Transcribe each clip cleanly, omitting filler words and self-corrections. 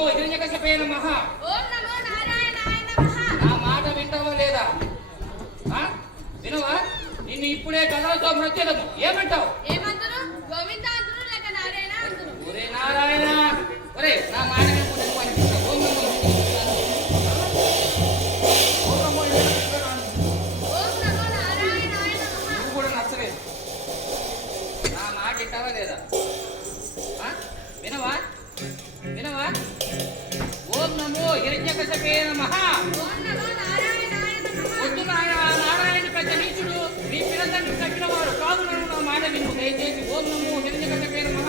నమో హిరణ్యకశిపే నమః. ఓం నమో నారాయణాయ నమః. నా మాట వింటావా లేదా? వినవా? నిన్ను ఇప్పుడే గదలతో మృత్యుదము. ఏమంటావు? ఏమంటారు? గోవింద అంటారు లేక నారాయణ అంటారు? ఒరే నారాయణ, ఒరే నా మాట వినకుండా నువ్వు అనిపిస్తావు. ఓం నమో ఓం నమో నారాయణాయ నమః. నువ్వు కూడా నచ్చలేదు. నా మాట వింటావా లేదా? వినవా? వినవా? ఓం నమో హిరణ్యకశిపే నమః. ఓం నమో నారాయణాయ నమః. వద్దు నారాయణ పెద్ద నీచుడు, నీ పిల్లతండ్రి తగ్గిన వాడు కాదు. నా మాట విను దయచేసి. ఓం నమో హిరణ్యకశిపే నమః.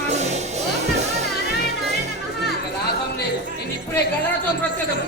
ఓం నమో నారాయణాయ నమః. లాభం లేదు. నేను ఇప్పుడే గదలతో ప్రస్తుతము.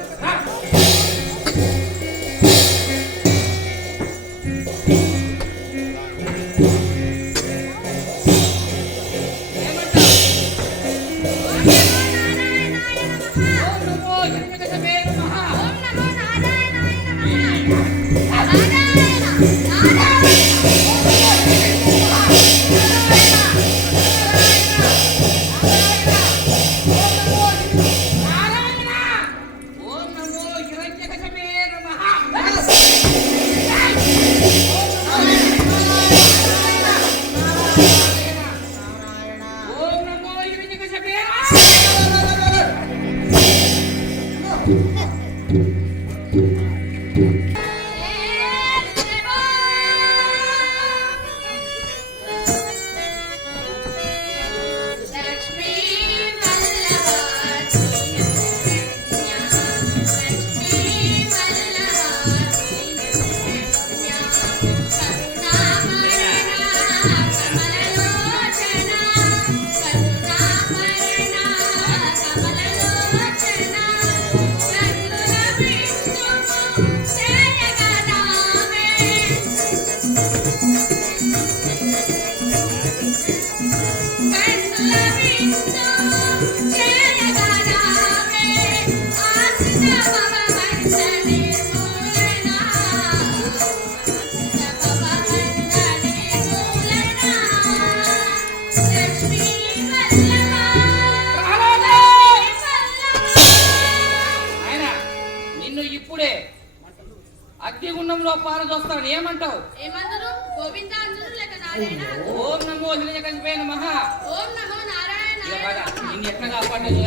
అగ్నిగుండంలో పారదోస్తాను. ఏమంటావు? ఏమంటారు? గోవింద అంటారు లేక నారాయణ? ఓం నమో హిరణ్యకశిపే నమః. ఓం నమో నారాయణాయ నమః. నిన్ను ఎట్లా కాపాడలేదు?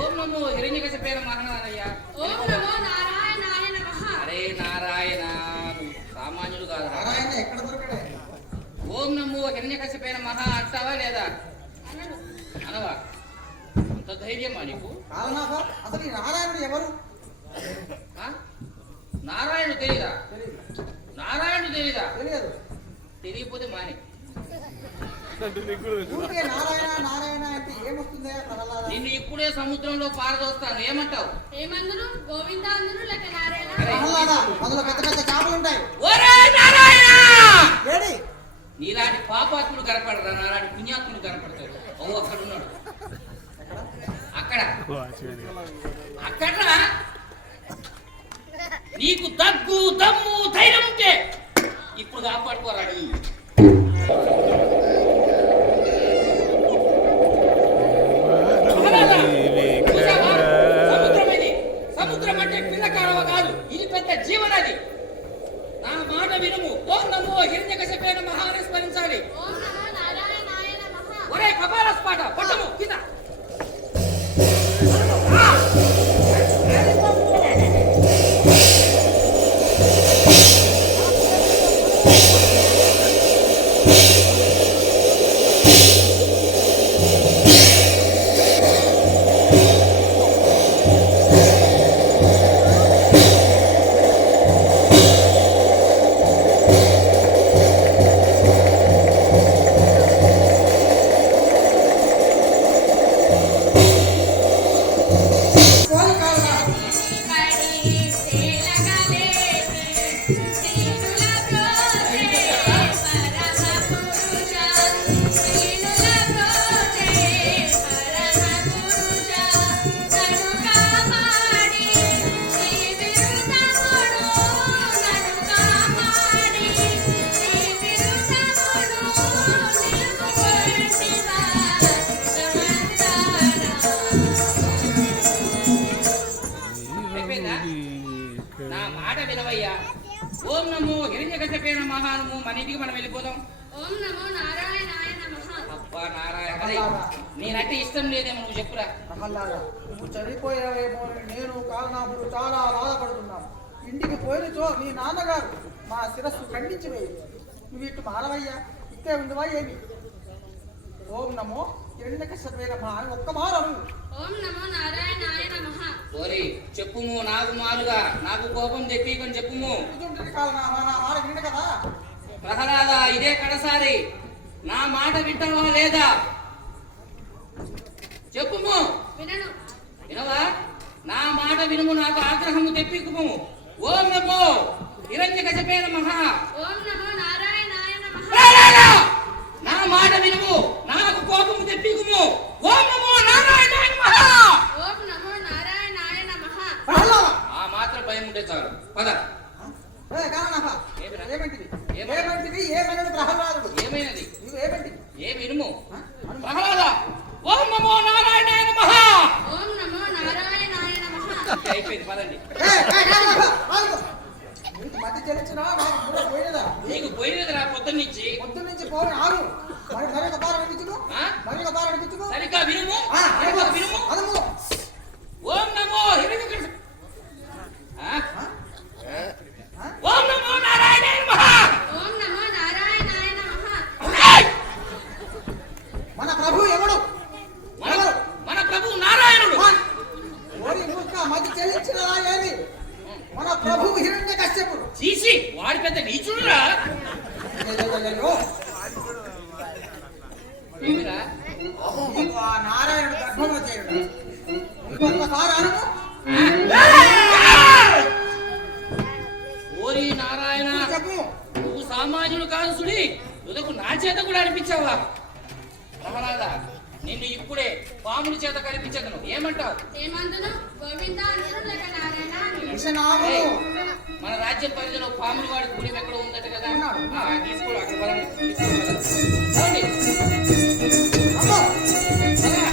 ఓం నమో హిరణ్యకశిపే నమః. ఓం నమో నారాయణాయ నమః. అరే నారాయణ, సామాన్యుడు కాదు. ఓం నమో హిరణ్యకశిపే నమః అంటావా లేదా? అనవా? అంత ధైర్యమా నీకు? అసలు నారాయణుడు ఎవరు? నారాయణుడు తెలీదా? నారాయణుడు తెలీదా? తెలియదు. తెలియకపోతే మాని. నారాయణ నారాయణ అంటే ఏమొస్తుందా? నిన్ను ఇప్పుడే సముద్రంలో పారదోస్తాను. ఏమంటావు? ఏమంటారు? గోవింద అంటారు లేక నారాయణ? అందులో పెద్ద పెద్ద చేపలు ఉంటాయి. ఒరే నారాయణ, ఏడి నీలాంటి పాపాత్ములు కనపడరా? నాలాంటి పుణ్యాత్ములు కనపడతారు. ఓ అక్కడ ఉన్నాడు. అక్కడ అక్కడ నీకు దగ్గు దమ్ము ధైర్యం ఉంటే ఇప్పుడు కాపాడుకోరాడు. ఓం నమో హిరణ్యకశపే నమః అనము. మన ఇంటికి మనం వెళ్ళిపోదాం. ఓం నమో నారాయణాయ నమః. అబ్బా నారాయణ, అరే నేనంటే ఇష్టం లేదేమో, నువ్వు చెప్పురా. ప్రహ్లాద, నువ్వు చనిపోయావేమో అని నేను కాలనాథుడు చాలా బాధపడుతున్నాను. ఇంటికి పోయినచో నీ నాన్నగారు మా శిరస్సు ఖండించి వేయి. నువ్వు ఇటు మారవయ్యా, ఇట్టే ఉండవా ఏమి? ఓం నమో హిరణ్యకశపే నమః అని ఒక్క మారు అను. ఓం నమో నారాయణాయ నమః. ఓరి చెప్పుము, నాకు మారుగా, నాకు కోపం తెప్పికొని చెప్పుము. ఇటుంటుంది కాలనాథ, నా మాట విను కదా. ప్రహ్లాద, ఇదే కడసారి, నా మాట వింటావా లేదా? చెప్పుము. వినను. వినవా? నా మాట వినుము, నాకు ఆగ్రహము తెప్పికుము. ఓం నమో హిరణ్యకశపే నమః. ఓం నమో నారాయణాయ నమః. ప్రహ్లాద, నా మాట వినుము, నాకు కోపము తెప్పికుము. ఓం నమో నారాయణాయ నమః. ఓం నమో నారాయణాయ నమః. ప్రహ్లాద, ఆ మాత్రం భయం ఉంటే చాలు. పద. కాలనాథ, ఏమిరా? ఏమంటివి? ఏమన్నా? ఏమంటివి? ఏమన్నాడు ప్రహ్లాదుడు? ఏమైనది? నువ్వు ఏమంటివి? ఏమి వినుము. ప్రహ్లాద, ఓం నమో నారాయణాయ నమః. ఓం నమో నారాయణాయ నమః. అయిపోయింది, పదండి. కాలనాథ, ఆగు. నీకు మధ్య చెల్లించినా నాకు బుర్ర పోయినదా? నీకు పోయినది రా పొద్దున్నుంచి. పొద్దున్న నుంచి పోయి ఆగు. మరి ఒక బార అనిపించుకో. ఆ? మరి ఒక బార అనిపించుకో. సరిగ్గా వినుము. సరిగ్గా వినుము. అదము. ఓం నమో హిరణ్యకశ. ఆ? ఆ? ఓం నమో నారాయణాయ నమః. ఓం నమో నారాయణాయ నమః. ఏయ్! మన ప్రభు ఎవడు? మన ప్రభు నారాయణుడు. ఓరి ముక్క మధ్య చెల్లించినదా ఏమి? మన ప్రభు హిరణ్యకశ్యపుడు. చీసి, వాడి పెద్ద నీచుడురా. అయ్యయ్యయ్యయ్యో. ఏమిరా? నీకు ఆ నారాయణుడు గర్భంలో చేరుడు. ఇంకొకసారి అనుము. ఓరి నారాయణ, చెప్పు. నువ్వు సామాన్యుడు కాదు సుడి, నువ్వు నా చేత కూడా అనిపించావా? ప్రహ్లాద, నిన్ను ఇప్పుడే పాముల చేత కనిపించదను. ఏమంటావు? ఏమందును? గోవింద అందరు లేక నారాయణ అని. విషనాము. ఏయ్, మన రాజ్యం పరిధిలో పాముల వాడి గుడి ఎక్కడ ఉందట కదా? తీసుకోడు, అక్కడ పదండి. పదండి. అమ్మో. పదరా.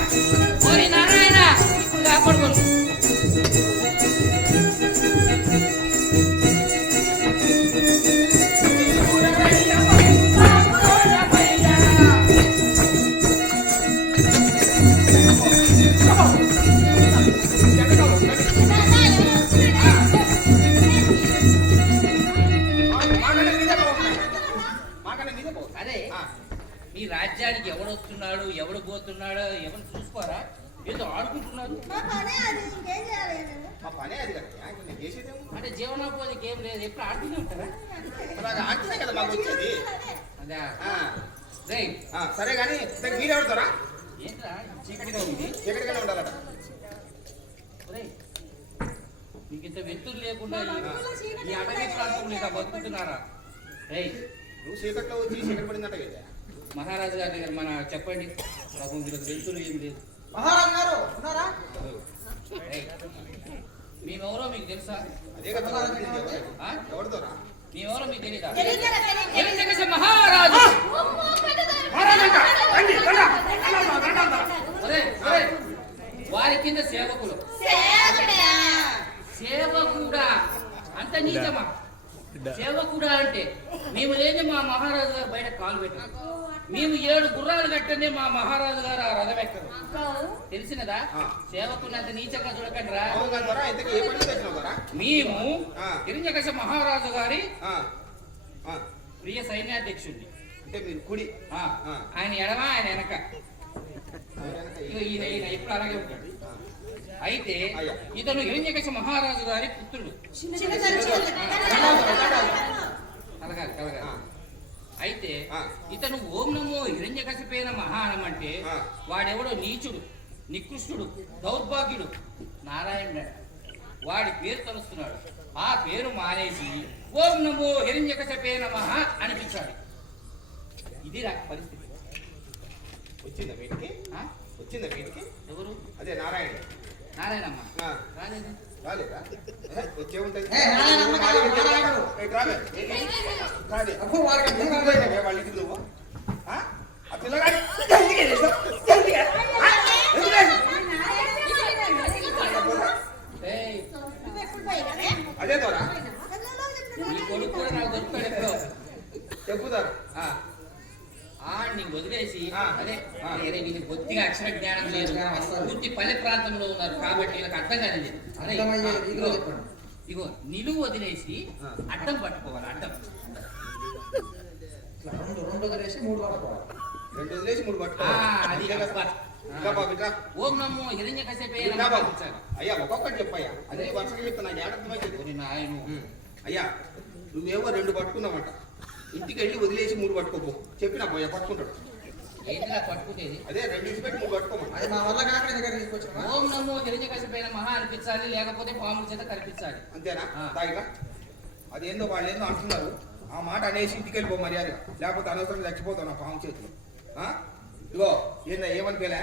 ఓరి నారాయణ, ఇప్పుడు కాపాడుకోను. అరే, మీ రాజ్యానికి ఎవడు వస్తున్నాడు, ఎవడు పోతున్నాడో ఎవరు చూసుకోరా? ఏదో ఆడుకుంటున్నారు. మా పనే అది, ఇంకేం చేయాలి నేను? మా పనే అది కదా నేను చేసేదేమో అంటే జీవనోపాధికి ఏం లేదు, ఎప్పుడు ఆడుతూనే ఉంటారా? అలాగా ఆడితేనే కదా మాకు వచ్చేది. అదే. ఆ, రేయ్, సరే కానీ మీరు ఎవరుతారా? ఏంట్రా చీకటిగా ఉంది? ఎక్కడికైనా ఉండాలట. రేయ్, మీకు ఇంత వెతులు లేకుండా ఈ అటవీ ప్రాంతంలో ఇలా బతుకుతున్నారా? రేయ్, నువ్వు చీకట్లో వచ్చి చీకటి పడిందట కదా. మహారాజు గారి దగ్గర మన చెప్పండి, ప్రభు మీరు వెతులు ఏం లేదు. మహారాజు గారు ఉన్నారా? రేయ్, మేమెవరో మీకు తెలుసా? అదే కదా ఆ? ఎవరితోరా? మేమెవరో మీకు తెలీదా? తెలియదు కదా, తెలియదు. హిరణ్యకశ మహారాజు. ఒరేయ్, ఒరేయ్, వారి కింద సేవకులు. సేవకుడా? సేవకుడా అంత నీచమా? సేవకుడా అంటే మేము లేని మా మహారాజు గారు బయట కాలు పెట్టారు. మేము 7 గుర్రాలు కట్టనే మా మహారాజు గారు ఆ రథం ఎక్కరు. తెలిసినదా? సేవకుని అంత నీచంగా చూడకండి రా. అవును కదా దొరా, ఇంతకీ ఏ పని తెచ్చినావు దొరా? మేము హిరణ్యకశ మహారాజు గారి ఆ, ఆ, ప్రియ సైన్యాధ్యక్షుడిని. అంటే మీరు కుడి. ఆయన ఎడమ, ఆయన వెనక. ఆయన వెనక ఇగో ఈయన ఎప్పుడు అలాగే ఉంటాడు. అయితే అయ్యా. ఇతను హిరణ్యకశ మహారాజు గారి పుత్రుడు. కలగాలి కలగాలి. అయితే ఇతను ఓం నమో హిరణ్యకశపే నమః అంటే వాడెవడో నీచుడు, నికృష్టుడు, దౌర్భాగ్యుడు, నారాయణుడు. వాడి పేరు తలుస్తున్నాడు. ఆ పేరు మానేసి ఓం నమో హిరణ్యకశపే నమః అనిపించాడు. ఇది రా పరిస్థితి. వచ్చిందా వీటికి? ఆ? వచ్చిందా వీటికి? ఎవరు? అదే నారాయణ. నారాయణమ్మ ఆ, రాలేదు. రాలేదా? వచ్చే ఉంటుంది. నారాయణమ్మ కాదు, నారాయణుడు. రాలేదు. రాలే. అబ్బో, వాడికి అర్థం కాదు. పోయినావే వాళ్ళ ఇంటికి నువ్వు? ఆ పిల్లగాడు జల్దిగా చేసావు. జల్దిగా. ఎందుకు? ఏయ్, నువ్వు ఎప్పుడు పోయినావే? అదే దొరా. నీ కొడుకు కూడా అరే వీళ్ళకి బొత్తిగా అక్షర జ్ఞానం లేదు, పూర్తి పల్లె ప్రాంతంలో ఉన్నారు కాబట్టి వీళ్ళకి అర్థం కాదు. అరే అర్థమయ్యే రీతిలో చెప్పండి. ఇగో నిలువు వదిలేసి అడ్డం పట్టుకోవాలి. అడ్డం ఇట్లా రెండు వదిలేసి మూడు పట్టుకోవాలి. రెండు వదిలేసి మూడు ఆ, పట్టుకోవాలి. అది ఇంకా బాబు ఇట్రా. ఓం నమో హిరణ్య ఇట్రా బాబు. అయ్యా ఒక్కొక్కటి చెప్పయ్యా, అదే వరుసగా చెప్తా, నాకు ఏడర్థమై చెప్పు. నాయను అయ్యా నువ్వేవో రెండు పట్టుకున్నావంట, ఇంటికి వెళ్ళి వదిలేసి మూడు పట్టుకోపో చెప్పినా పోయా పట్టుకుంటాడు. ఏంటిలా పట్టుకునేది? అదే రెండు ఇచ్చి పెట్టి మూడు పట్టుకోమని. అది మా వల్ల కాక నీ దగ్గర తీసుకొచ్చిన ఓం నమో హిరణ్యకశిపైన మహా అనిపించాలి, లేకపోతే పాముల చేత కనిపించాలి. అంతేనా? ఆ. తాగిలా అదేందో వాళ్ళు ఏందో అంటున్నారు, ఆ మాట అనేసి ఇంటికి వెళ్ళిపో మర్యాద, లేకపోతే అనవసరం చచ్చిపోతావు నా పాము చేతులు. ఆ? ఇగో ఏందా ఏమనిపోలే?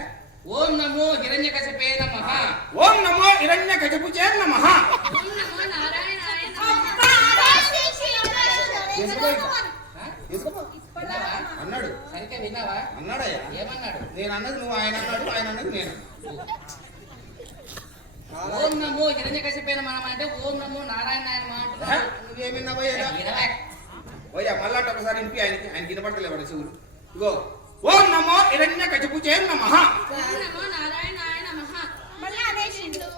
ఓం నమో హిరణ్యకశిపైన మహా. ఓం నమో హిరణ్య కశపుచే నమః. ఓం నమో నారాయణాయ నమః. ఆ? తీసుకోపో. విన్నావా? అన్నాడు. సరిగ్గా విన్నావా? అన్నాడయ్యా. ఏమన్నాడు? నేను అన్నది నువ్వు, ఆయన అన్నాడు, ఆయన అన్నది నేను. ఓం నమో హిరణ్యకశిపైన మహా అంటే ఓం నమో నారాయణాయ మహా హ? అంటున్నాడు. నువ్వేమిన్నావయ్యా? వినవా? ఓయ్యా మళ్ళా ఒకసారి ఇంపి ఆయనకి వినపడతలేవాడు శివుడు. ఇగో ఓం నమో హిరణ్య కశపుచే నమః. ఓం నమో నారాయణాయ నమః. మళ్ళీ అనేసిండు.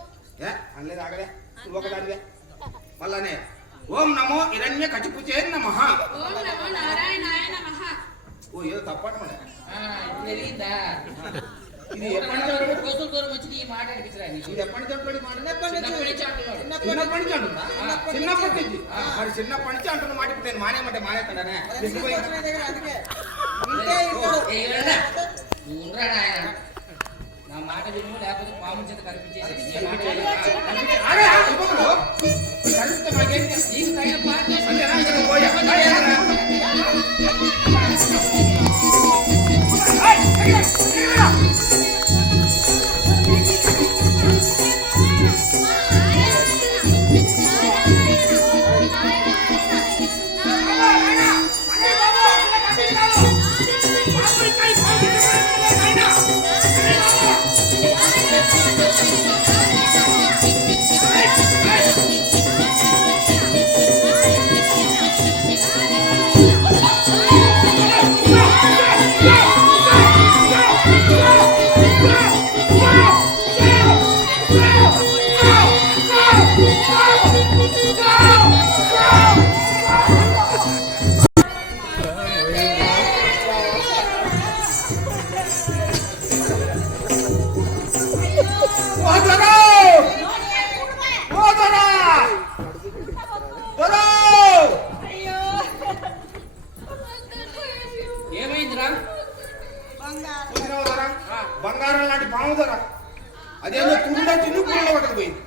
ఏ అనలేదు, ఆగలే నువ్వు ఒకదానివే. మళ్ళానే ఓం నమో హిరణ్య కశపుచే నమః. ఓం నమో నారాయణాయ నమః. ఓ ఏదో తప్పటమనే. ఆ, ఇప్పుడు తెలియదా? ఇది ఎప్పటి నుంచి కోసం దూరం వచ్చి ఈ మాట అనిపించరా నీకు? ఇది ఎప్పటి నుంచి చెప్పండి మాట? చిన్నప్పటి నుంచి అంటున్నాడు. చిన్నప్పటి నుంచి అంటున్నా? చిన్నప్పటి నుంచి మరి చిన్నప్పటి నుంచి అంటున్న మాట ఇప్పుడు నేను మానేమంటే మానేస్తాడనే. తీసుకొచ్చిన దగ్గర అందుకే ఇంతే ఇస్తాడు. ఏ ఇవ్వడా? నువ్వు ఉండరా నాయన. నా మాట విను, లేకపోతే పాము చేత కనిపించేసి ఏ మాట విను. అరే ఇంకొకడు కనిపిస్తే నాకేంటి? నీకు తగిన పాట చేసి అంతేనా? ఇక నువ్వు పోయా. పోయారా? ఏమైందిరా? బంగారం లాంటి పాము ధర అదేదో తుండ తిన్ను పుల్ల పట్టకపోయింది.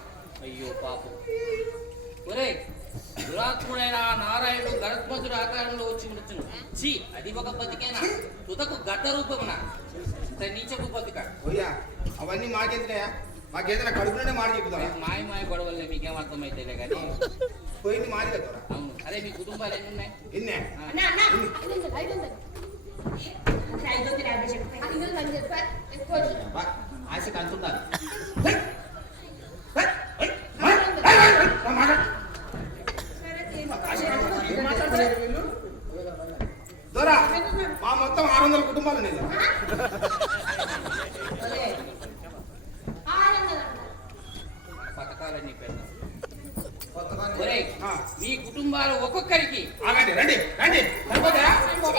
అయ్యో పాపం. ఒరేయ్, దురాత్ముడైన ఆ నారాయణుడు గరుత్మంతుడి ఆకారంలో వచ్చి ఉండొచ్చును. ఛీ, అది ఒక బతికేనా? తుదకు గడ్డ రూపమున ఇంత నీచపు బతిక. ఓయ్యా అవన్నీ మాకెందుకయ్యా? మాకేదైనా కడుపులోనే మాట చెప్తారా? మాయ మాయ గొడవల్లే మీకేం అర్థమైతేలే కానీ. పోయింది మాది కదా. అవును. అరే మీ కుటుంబాలు ఎన్ని ఉన్నాయి? ఎన్నే? బా, ఆశకు అంటున్నారు. దొరా మా మొత్తం 600 కుటుంబాలు ఉన్నాయి. పథకాలన్నీ పెడతాం. కొత్తగా ఒరేయ్, మీ కుటుంబాలు ఒక్కొక్కరికి ఆగండి, రండి రండి. సరిపోతా?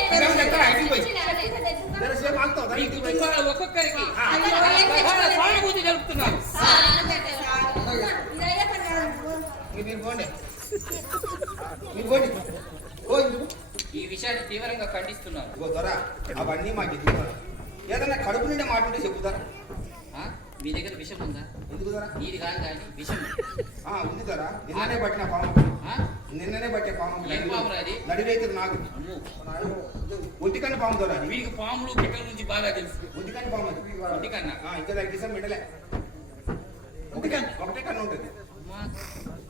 మీరేమో చెప్తారా? ఇంటికి పోయి. జరసేపు ఆగుతావు, మీ ఇంటికి పోయి. కుటుంబాలు ఒక్కొక్కరికి సానుభూతి జరుపుతున్నారు. మీరు పోండి, మీరు పోండి. ఓ ఇందుకు ఈ విషయాన్ని తీవ్రంగా ఖండిస్తున్నారు. ఇగో దొరా అవన్నీ మాకు ఎదుగుతారు. ఏదన్నా కడుపు నిండే మాట ఉంటే చెప్పుతారా? ఆ? మీ దగ్గర విషయం ఉందా? ఎందుకు దొరా? నీది కాదు కానీ విషయం. ఉంది దొరా. నిన్ననే పట్టిన పాము, ఆ? నిన్ననే పట్టే పాము. ఏం పామురా అది? నడిరేతుడు నాకు అమ్మో, ఒంటికన్ను పాము దొరా. వీడికి పాములు పిట్టల నుంచి బాగా తెలుసు. ఒంటికన్ను పాము అది. ఒంటికన్నా? ఇంకా దానికి ఇసం మిడలే. ఒకటే కన్ను ఉంటుంది. అమ్మా.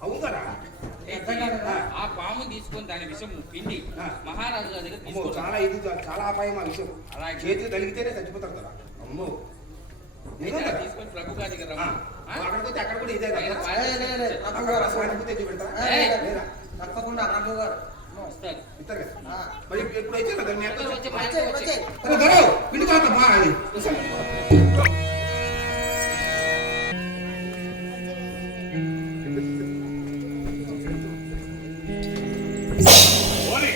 అవును దొరా. ఆ పాము తీసుకొని దాని విషయం పిండి మహారాజు గారి దగ్గర అమ్మో తీసుకొని చాలా ఇది చాలా అపాయం ఆ విషయం. అలాగే. చేతులు తలిగితేనే చచ్చిపోతారు కదా. అమ్మో తీసుకొని ప్రభు గారి దగ్గర రమ్మను. ఆ? అక్కడికి పోతే అక్కడ కూడా ఇదే కదా. లే, లే, లే, ప్రభు అక్కడ గారు సానుభూతి తెచ్చి పెడతా. ఏయ్. లేదా? తప్పకుండా ప్రభు గారు వస్తారు. ఇస్తారు కదా ఆ. మరి ఎప్పుడు వచ్చే కదా మీ అందరూ వచ్చి మా వచ్చే, ఇంటికి వచ్చి. వచ్చే. అరే గొడవ ఇంటికి రాదమ్మా అది ఓని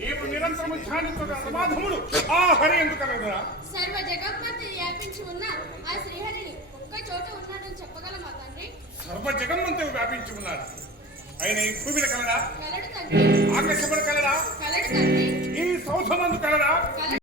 నీవు నిరంతరము ధ్యానించుట సమాధముడు ఆ హరి ఎందుకనగా సర్వ జగన్మంతా వ్యాపించి ఉన్న ఆ శ్రీహరిని ఒక్క చోట ఉన్నాడని చెప్పగలమా తండ్రి? సర్వ జగన్మంతా వ్యాపించి ఉన్నాడు. ఆయన ఈ భూమిని కలడా, కలడు తండ్రి, ఆకాశముడు కలడా, కలడు తండ్రి, ఈ సౌధమందు కలడా, కలడు